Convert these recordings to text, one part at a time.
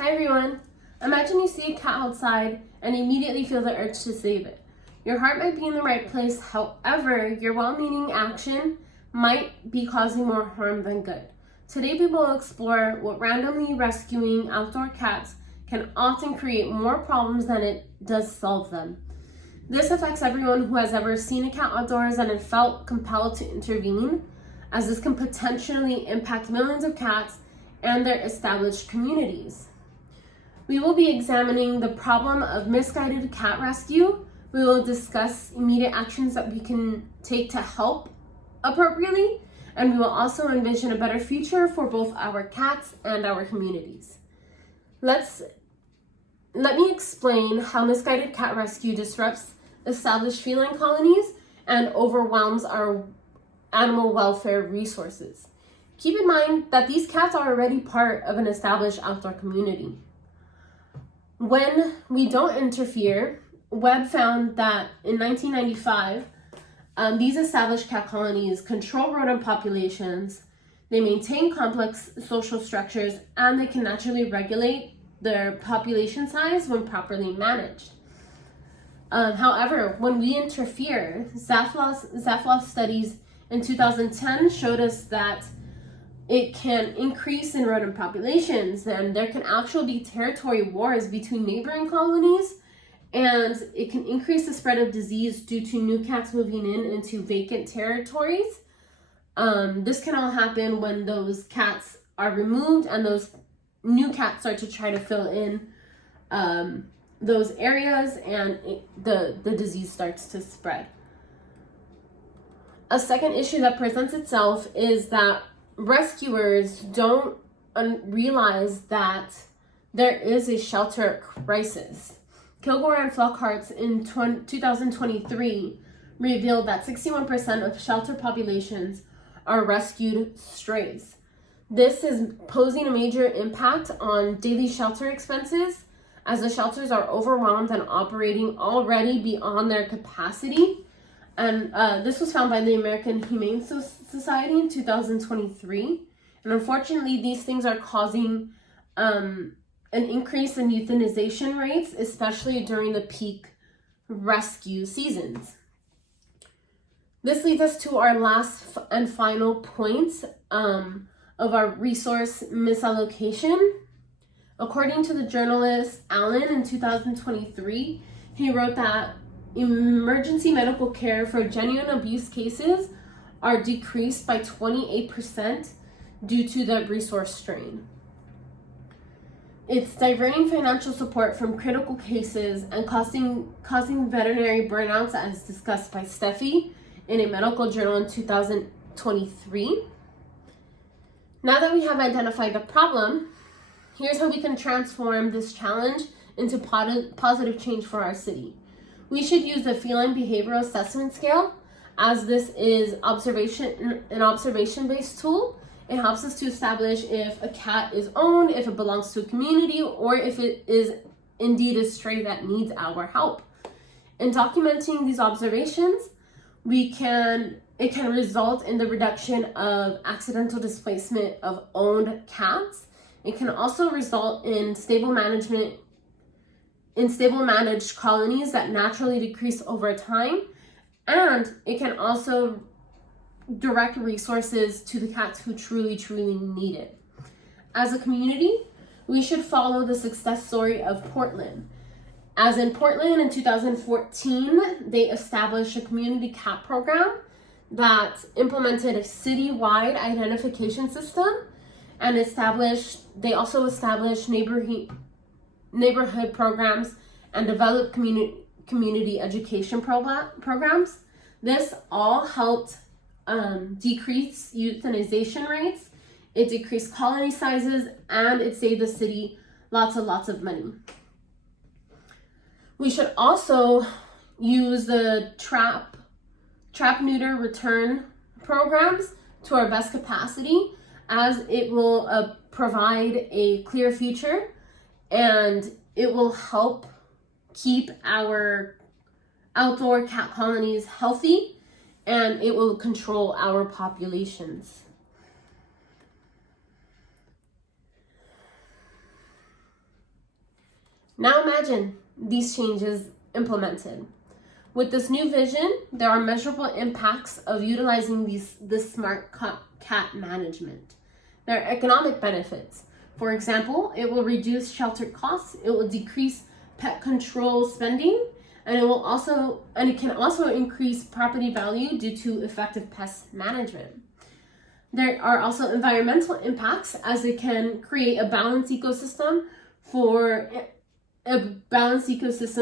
Hi everyone! Imagine you see a cat outside and immediately feel the urge to save it. Your heart might be in the right place, however, your well-meaning action might be causing more harm than good. Today we will explore what randomly rescuing outdoor cats can often create more problems than it does solve them. This affects everyone who has ever seen a cat outdoors and have felt compelled to intervene, as this can potentially impact millions of cats and their established communities. We will be examining the problem of misguided cat rescue. We will discuss immediate actions that we can take to help appropriately, and we will also envision a better future for both our cats and our communities. Let me explain how misguided cat rescue disrupts established feline colonies and overwhelms our animal welfare resources. Keep in mind that these cats are already part of an established outdoor community. When we don't interfere, Webb found that in 1995, these established cat colonies control rodent populations, they maintain complex social structures, and they can naturally regulate their population size when properly managed. However, when we interfere, Zafloff studies in 2010 showed us that it can increase in rodent populations, and there can actually be territory wars between neighboring colonies, and it can increase the spread of disease due to new cats moving into vacant territories. This can all happen when those cats are removed and those new cats start to try to fill in those areas, and the disease starts to spread. A second issue that presents itself is that rescuers don't realize that there is a shelter crisis. Kilgore and Flockhart's in 2023 revealed that 61% of shelter populations are rescued strays. This is posing a major impact on daily shelter expenses, as the shelters are overwhelmed and operating already beyond their capacity. And this was found by the American Humane Society in 2023. And unfortunately, these things are causing an increase in euthanization rates, especially during the peak rescue seasons. This leads us to our last and final point of our resource misallocation. According to the journalist Allen in 2023, he wrote that emergency medical care for genuine abuse cases are decreased by 28% due to the resource strain. It's diverting financial support from critical cases and causing veterinary burnouts, as discussed by Steffi in a medical journal in 2023. Now that we have identified the problem, here's how we can transform this challenge into positive change for our city. We should use the Feline Behavioral Assessment Scale, as this is an observation-based tool. It helps us to establish if a cat is owned, if it belongs to a community, or if it is indeed a stray that needs our help. In documenting these observations, it can result in the reduction of accidental displacement of owned cats. It can also result in stable managed colonies that naturally decrease over time, and it can also direct resources to the cats who truly need it. As a community, we should follow the success story of Portland. As in Portland in 2014, they established a community cat program that implemented a citywide identification system, and they also established neighborhood programs and developed community education programs. This all helped decrease euthanization rates, it decreased colony sizes, and it saved the city lots of money. We should also use the trap, neuter, return programs to our best capacity, as it will provide a clear future, and it will help keep our outdoor cat colonies healthy, and it will control our populations. Now imagine these changes implemented. With this new vision, there are measurable impacts of utilizing this smart cat management. There are economic benefits. For example, it will reduce shelter costs, it will decrease pet control spending, and it can also increase property value due to effective pest management. There are also environmental impacts, as it can create a balanced ecosystem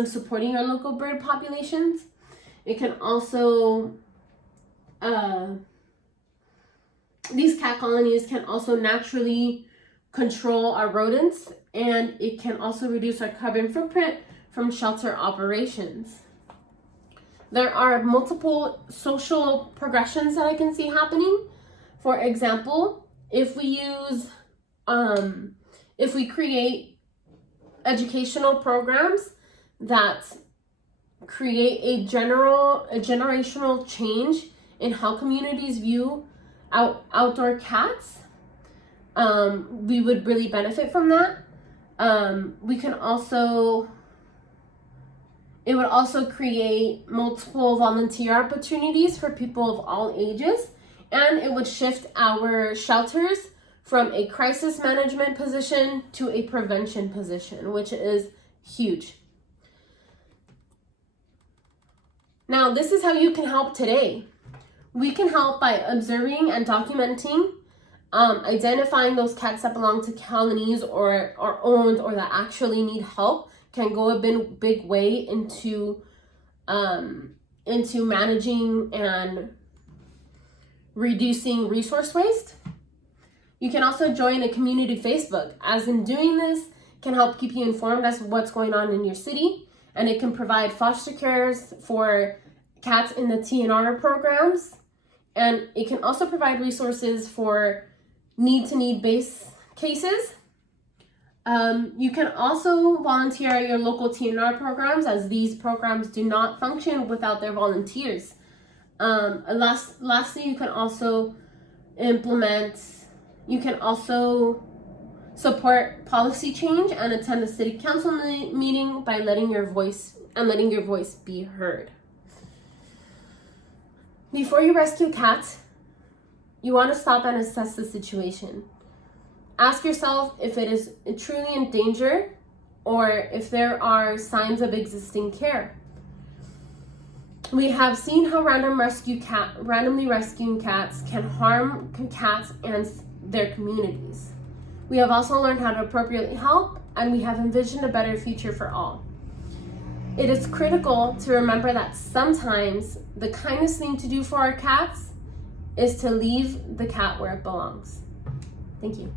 supporting our local bird populations. It can also, these cat colonies can also naturally control our rodents, and it can also reduce our carbon footprint from shelter operations. There are multiple social progressions that I can see happening. For example, if we create educational programs that create a generational change in how communities view outdoor cats, we would really benefit from that. It would also create multiple volunteer opportunities for people of all ages, and it would shift our shelters from a crisis management position to a prevention position, which is huge. Now, this is how you can help today. We can help by observing and documenting, identifying those cats that belong to colonies or are owned or that actually need help can go a big way into managing and reducing resource waste. You can also join a community Facebook, as in doing this can help keep you informed as to what's going on in your city, and it can provide foster cares for cats in the TNR programs, and it can also provide resources for need-to-need base cases. You can also volunteer at your local TNR programs, as these programs do not function without their volunteers. Lastly, you can also support policy change and attend a city council meeting by letting your voice be heard. Before you rescue cats, you want to stop and assess the situation. Ask yourself if it is truly in danger or if there are signs of existing care. We have seen how randomly rescuing cats can harm cats and their communities. We have also learned how to appropriately help, and we have envisioned a better future for all. It is critical to remember that sometimes the kindest thing to do for our cats is to leave the cat where it belongs. Thank you.